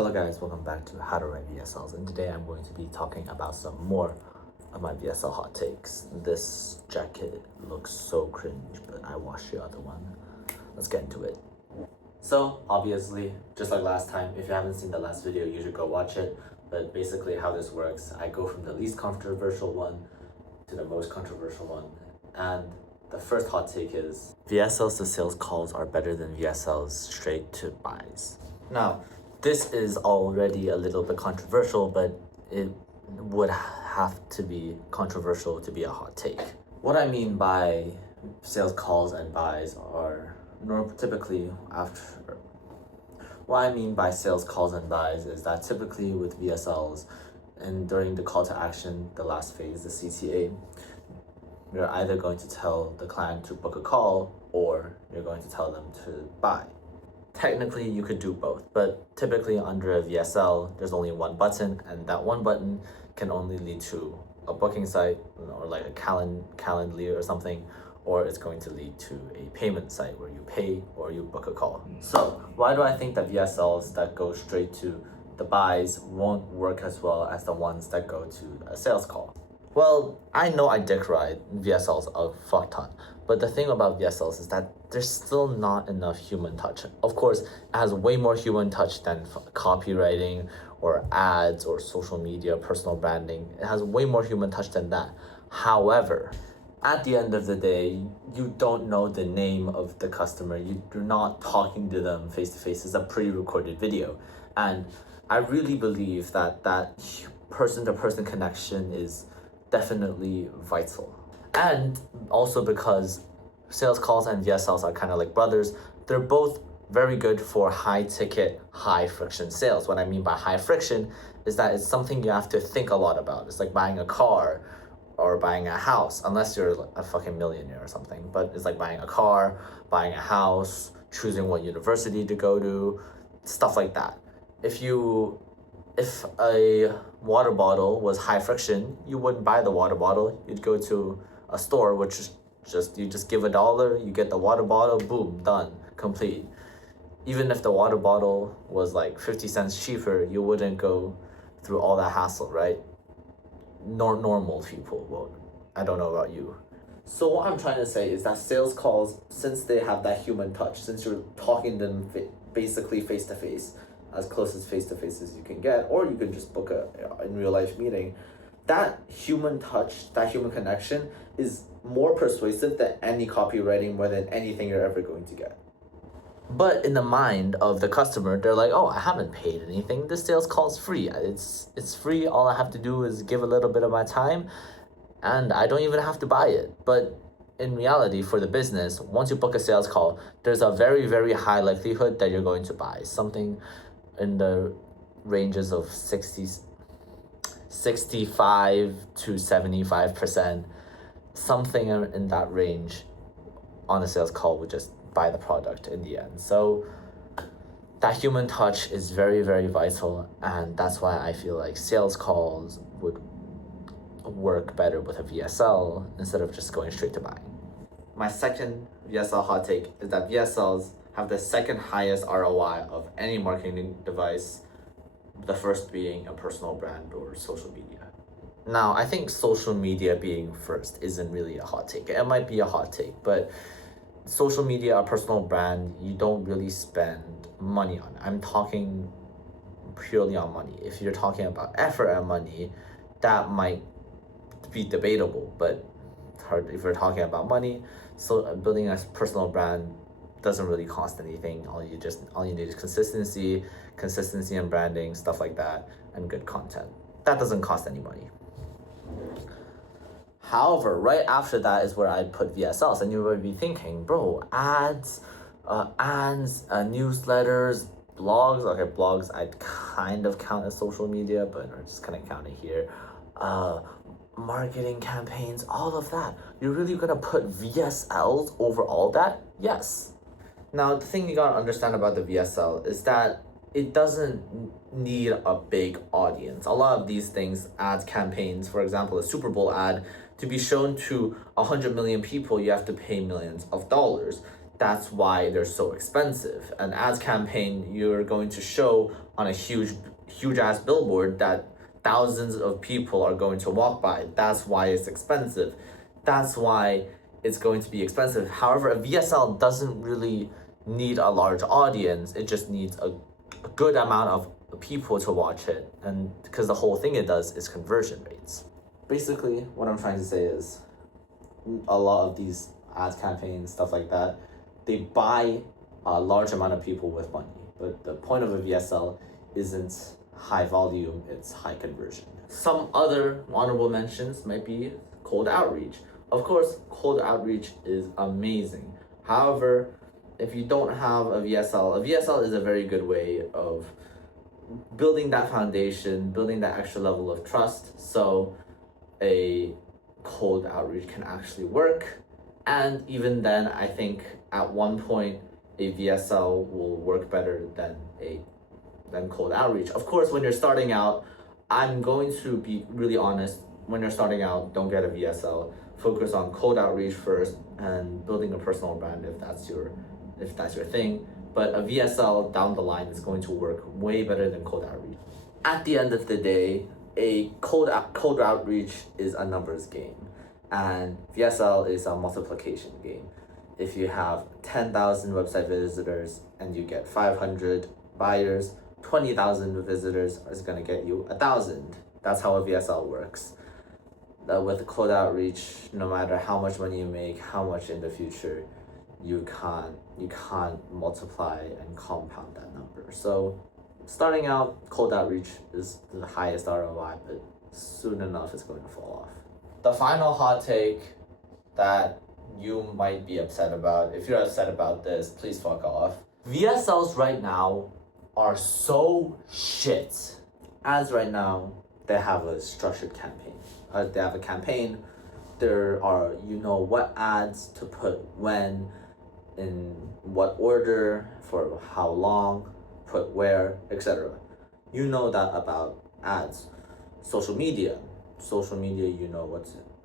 Hello guys, welcome back to How to Write VSLs, and today I'm going to be talking about some more of my VSL hot takes. This jacket looks so cringe, but I washed the other one. Let's get into it. So obviously, just like last time, if you haven't seen the last video, you should go watch it. But basically how this works, I go from the least controversial one to the most controversial one. And the first hot take is VSLs to sales calls are better than VSLs straight to buys. Now, this is already a little bit controversial, but it would have to be controversial to be a hot take. What I mean by sales calls and buys are typically after. What I mean by sales calls and buys is that typically with VSLs and during the call to action, the last phase, the CTA, you're either going to tell the client to book a call or you're going to tell them to buy. Technically, you could do both, but typically under a VSL, there's only one button, and that one button can only lead to a booking site or like a Calendly or something, or it's going to lead to a payment site where you pay or you book a call. So why do I think that VSLs that go straight to the buys won't work as well as the ones that go to a sales call? Well, I know I dick ride VSLs a fuck ton, but the thing about VSLs is that there's still not enough human touch. Of course, it has way more human touch than copywriting or ads or social media, personal branding. It has way more human touch than that. However, at the end of the day, you don't know the name of the customer. You're not talking to them face to face. It's a pre-recorded video. And I really believe that person-to-person connection is definitely vital. And also because sales calls and VSLs are kind of like brothers, they're both very good for high ticket, high friction sales. What I mean by high friction is that it's something you have to think a lot about. It's like buying a car or buying a house, unless you're a fucking millionaire or something. But it's like buying a car, buying a house, choosing what university to go to, stuff like that. If a water bottle was high friction, you wouldn't buy the water bottle. You'd go to a store, which is you just give $1, you get the water bottle, boom, done, complete. Even if the water bottle was like 50 cents cheaper, you wouldn't go through all that hassle, right? Normal people, well, I don't know about you. So what I'm trying to say is that sales calls, since they have that human touch, since you're talking to them basically face to face, as close as face to face as you can get, or you can just book a in real life meeting, that human touch, that human connection is more persuasive than any copywriting, more than anything you're ever going to get. But in the mind of the customer, they're like, oh, I haven't paid anything. This sales call is free. It's free. All I have to do is give a little bit of my time and I don't even have to buy it. But in reality, for the business, once you book a sales call, there's a very, very high likelihood that you're going to buy something in the ranges of 65 to 75%, something in that range on a sales call would just buy the product in the end. So that human touch is very, very vital, and that's why I feel like sales calls would work better with a VSL instead of just going straight to buying. My second VSL hot take is that VSLs have the second highest ROI of any marketing device, the first being a personal brand or social media. Now, I think social media being first isn't really a hot take. It might be a hot take, but social media, a personal brand, you don't really spend money on. I'm talking purely on money. If you're talking about effort and money, that might be debatable, but it's hard if you're talking about money. So building a personal brand doesn't really cost anything. All you need is consistency and branding, stuff like that, and good content. That doesn't cost any money. However, right after that is where I'd put VSLs, and you would be thinking, bro, ads, newsletters, blogs. Okay, blogs I'd kind of count as social media, but we're just gonna count it here. Marketing campaigns, all of that. You're really gonna put VSLs over all that? Yes. Now, the thing you gotta understand about the VSL is that it doesn't need a big audience. A lot of these things, ads campaigns, for example, a Super Bowl ad, to be shown to 100 million people, you have to pay millions of dollars. That's why they're so expensive. An ads campaign, you're going to show on a huge ass billboard that thousands of people are going to walk by. That's why it's expensive. That's why it's going to be expensive. However, a VSL doesn't really need a large audience. It just needs a good amount of people to watch it. And because the whole thing it does is conversion rates. Basically, what I'm trying to say is a lot of these ads campaigns, stuff like that, they buy a large amount of people with money. But the point of a VSL isn't high volume, it's high conversion. Some other honorable mentions might be cold outreach. Of course, cold outreach is amazing. However, if you don't have a VSL is a very good way of building that foundation, building that extra level of trust, so a cold outreach can actually work. And even then, I think at one point a VSL will work better than cold outreach. Of course, when you're starting out, I'm going to be really honest. When you're starting out, don't get a VSL. Focus on cold outreach first and building a personal brand if that's your thing. But a VSL down the line is going to work way better than cold outreach. At the end of the day, a cold outreach is a numbers game, and VSL is a multiplication game. If you have 10,000 website visitors and you get 500 buyers, 20,000 visitors is going to get you 1,000. That's how a VSL works. With cold outreach, no matter how much money you make, how much in the future, you can't multiply and compound that number. So starting out, cold outreach is the highest ROI, but soon enough it's going to fall off. The final hot take that you might be upset about, if you're upset about this, please fuck off. VSLs right now are so shit. As right now, they have a structured campaign. They have a campaign. There are, what ads to put when, in what order, for how long, put where, etc. You know that about ads. Social media, what's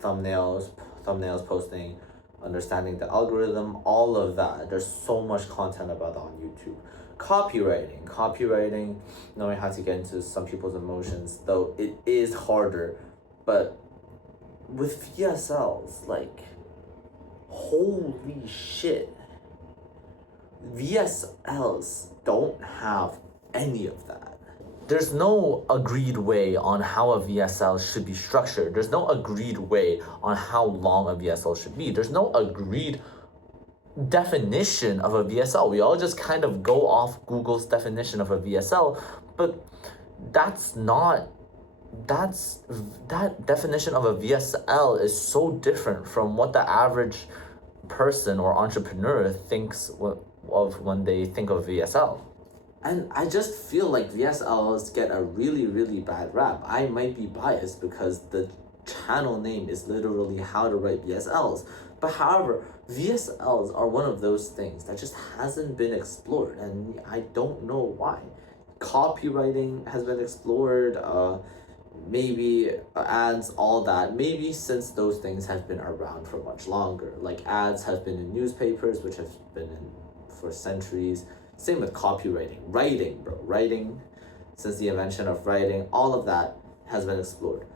thumbnails posting, understanding the algorithm, all of that. There's so much content about that on YouTube. Copywriting, knowing how to get into some people's emotions, though it is harder. But with VSLs, holy shit, VSLs don't have any of that. There's no agreed way on how a VSL should be structured. There's no agreed way on how long a VSL should be. There's no agreed definition of a VSL. We all just kind of go off Google's definition of a VSL, but that definition of a VSL is so different from what the average person or entrepreneur thinks of when they think of VSL. And I just feel like VSLs get a really, really bad rap. I might be biased because the channel name is literally how to write VSLs. But however, VSLs are one of those things that just hasn't been explored, and I don't know why. Copywriting has been explored, maybe ads, all that. Maybe since those things have been around for much longer. Like ads have been in newspapers, which have been in for centuries. Same with copywriting. Writing, since the invention of writing, all of that has been explored.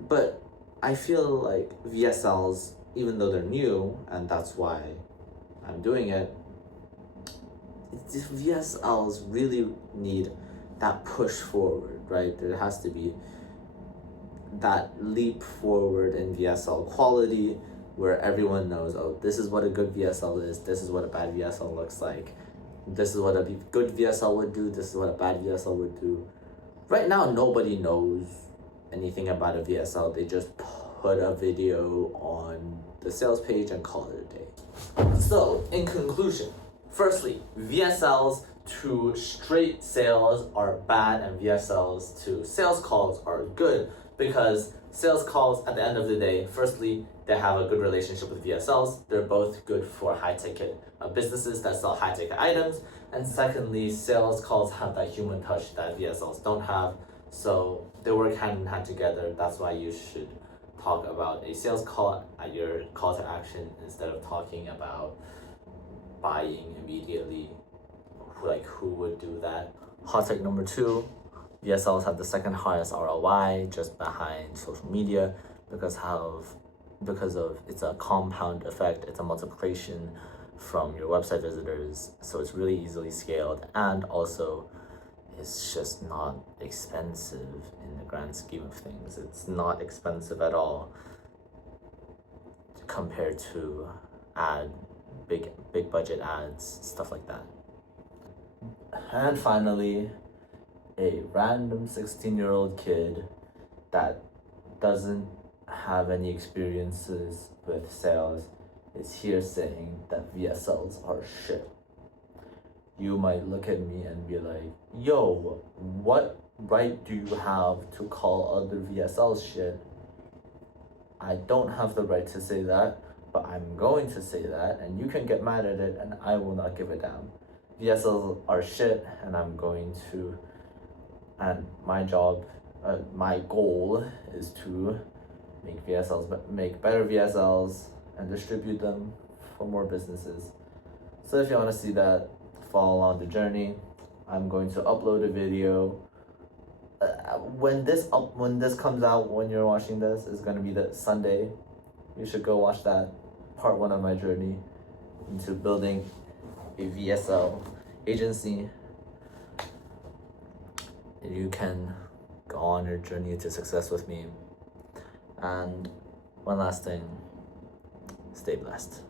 But I feel like VSLs, even though they're new, and that's why I'm doing it, VSLs really need that push forward, right? There has to be that leap forward in VSL quality where everyone knows, oh, this is what a good VSL is, this is what a bad VSL looks like, this is what a good VSL would do, this is what a bad VSL would do. Right now, nobody knows anything about a VSL. They just put a video on the sales page and call it a day. So, in conclusion, firstly, VSLs to straight sales are bad and VSLs to sales calls are good, because sales calls, at the end of the day, firstly, they have a good relationship with VSLs. They're both good for high-ticket businesses that sell high-ticket items. And secondly, sales calls have that human touch that VSLs don't have. So they work hand in hand together. That's why you should talk about a sales call at your call to action instead of talking about buying immediately. Who would do that? Hot take number 2, VSLs have the second highest ROI, just behind social media, because of it's a compound effect. It's a multiplication from your website visitors, so it's really easily scaled, and also it's just not expensive in the grand scheme of things. It's not expensive at all compared to big budget ads, stuff like that. And finally, a random 16-year-old kid that doesn't have any experiences with sales is here saying that VSLs are shit. You might look at me and be like, yo, what right do you have to call other VSLs shit? I don't have the right to say that, but I'm going to say that, and you can get mad at it, and I will not give a damn. VSLs are shit, and my job, my goal is to make better VSLs and distribute them for more businesses. So if you want to see that, follow along the journey. I'm going to upload a video. When this comes out, when you're watching this, is going to be the Sunday. You should go watch that, part 1 of my journey into building a VSL agency. You can go on your journey to success with me. And one last thing, stay blessed.